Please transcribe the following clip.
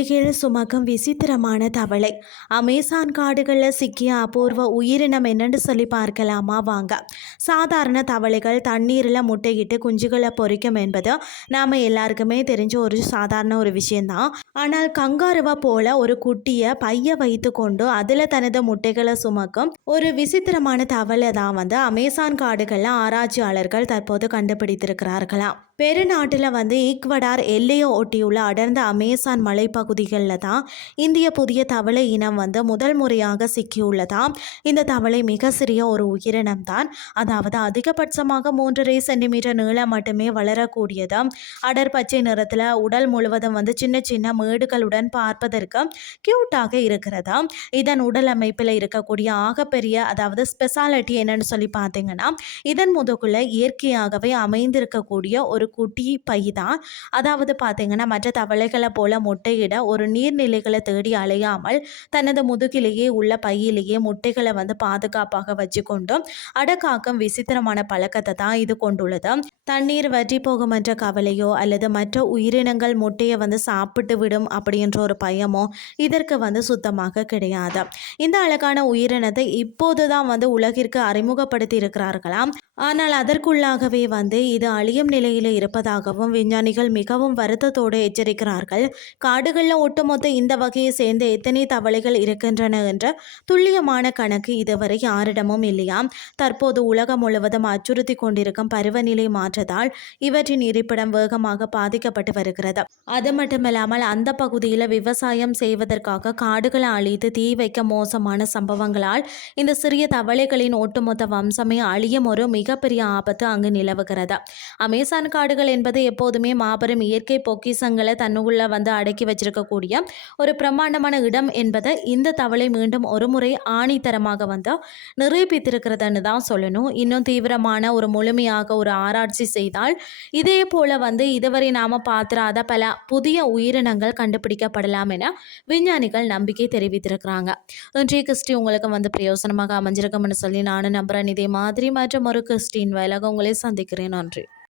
முதுகில் சுமக்கும் விசித்திரமான தவளை. அமேசான் காடுகளில் சிக்கிய அபூர்வ உயிரினம் என்னன்னு சொல்லி பார்க்கலாமா வாங்க. சாதாரண தவளைகள் தண்ணீரில் முட்டையிட்டு குஞ்சுகளை பொறிக்கும் என்பது நாம் எல்லாருக்குமே தெரிஞ்ச ஒரு சாதாரண ஒரு விஷயந்தான். ஆனால் கங்காருவா போல ஒரு குட்டியை பைய வைத்து கொண்டு அதில் தனது முட்டைகளை சுமக்கும் ஒரு விசித்திரமான தவளை தான் அமேசான் காடுகளில் ஆராய்ச்சியாளர்கள் தற்போது கண்டுபிடித்திருக்கிறார்களாம். பெருநாட்டில் ஈக்வடார் எல்லையை ஒட்டியுள்ள அடர்ந்த அமேசான் மலைப்பகுதிகளில் தான் இந்திய புதிய தவளை இனம் முதல் முறையாக சிக்கியுள்ளதாம். இந்த தவளை மிக சிறிய ஒரு உயிரினம் தான். அதாவது அதிகபட்சமாக 3.5 சென்டிமீட்டர் நீளம் மட்டுமே வளரக்கூடியது. அடர் பச்சை நிறத்தில் உடல் முழுவதும் சின்ன சின்ன மேடுகளுடன் பார்ப்பதற்கு கியூட்டாக இருக்கிறதா. இதன் உடல் அமைப்பில் இருக்கக்கூடிய ஆகப்பெரிய அதாவது ஸ்பெஷாலிட்டி என்னன்னு சொல்லி பார்த்தீங்கன்னா, இதன் முதுகுல இயற்கையாகவே அமைந்திருக்கக்கூடிய ஒரு குட்டி பை தான். அதாவது பார்த்தீங்கன்னா, மற்ற தவளைகளை போல முட்டையிட ஒரு நீர்நிலைகளை தேடி அலையாமல் தனது முதுகிலேயே உள்ள பையிலேயே முட்டைகளை பாதுகாப்பாக வச்சுக்கொண்டு அடக்காக்கும் விசித்திரமான பழக்கத்தை தான் இது கொண்டுள்ளது. தண்ணீர் வற்றி போகும் என்ற கவலையோ அல்லது மற்ற உயிரினங்கள் முட்டையை சாப்பிட்டு விடும் அப்படின்ற ஒரு பயமோ இதற்கு சுத்தமாக கிடையாது. இந்த அழகான உயிரினத்தை இப்போதுதான் உலகிற்கு அறிமுகப்படுத்தி இருக்கிறார்களாம். ஆனால் அதற்குள்ளாகவே இது அழியும் நிலையில் இருப்பதாகவும் விஞ்ஞானிகள் மிகவும் வருத்தத்தோடு எச்சரிக்கிறார்கள். காடுகளில் ஒட்டுமொத்த இந்த வகையை சேர்ந்த எத்தனை தவளைகள் இருக்கின்றன என்ற துல்லியமான கணக்கு இதுவரை யாரிடமும் இல்லையாம். தற்போது உலகம் முழுவதும் அச்சுறுத்தி கொண்டிருக்கும் பருவநிலை மாற்றத்தால் இவற்றின் இருப்பிடம் வேகமாக பாதிக்கப்பட்டு வருகிறது. அது மட்டுமில்லாமல் அந்த பகுதியில் விவசாயம் செய்வதற்காக காடுகளை அழித்து தீ வைக்க மோசமான சம்பவங்களால் இந்த சிறிய தவளைகளின் ஒட்டுமொத்த வம்சமே அழியும் ஒரு மிகப்பெரிய ஆபத்து அங்கு நிலவுகிறது. அமேசான் காடுகள் என்பது எப்போதுமே மாபெரும் இயற்கை பொக்கிஷங்களை தன்னுள்ள அடக்கி வச்சிருக்கக்கூடிய ஒரு பிரம்மாண்டமான இடம் என்பதை இந்த தவளை மீண்டும் ஒரு முறை ஆணித்தரமாக நிரூபித்திருக்கிறதுன்னு தான் சொல்லணும். இன்னும் தீவிரமான ஒரு முழுமையாக ஒரு ஆராய்ச்சி செய்தால் இதே போல இதுவரை நாம பார்த்திராத பல புதிய உயிரினங்கள் கண்டுபிடிக்கப்படலாம் என விஞ்ஞானிகள் நம்பிக்கை தெரிவித்திருக்கிறாங்க. இன்றைய கிறிஸ்டி உங்களுக்கு பிரயோசனமாக அமைஞ்சிருக்கும்னு சொல்லி நானும் நம்புறேன். இதே மாதிரி மற்றும் ஒரு கிறிஸ்டின் வேலையாக உங்களை சந்திக்கிறேன். நன்றி.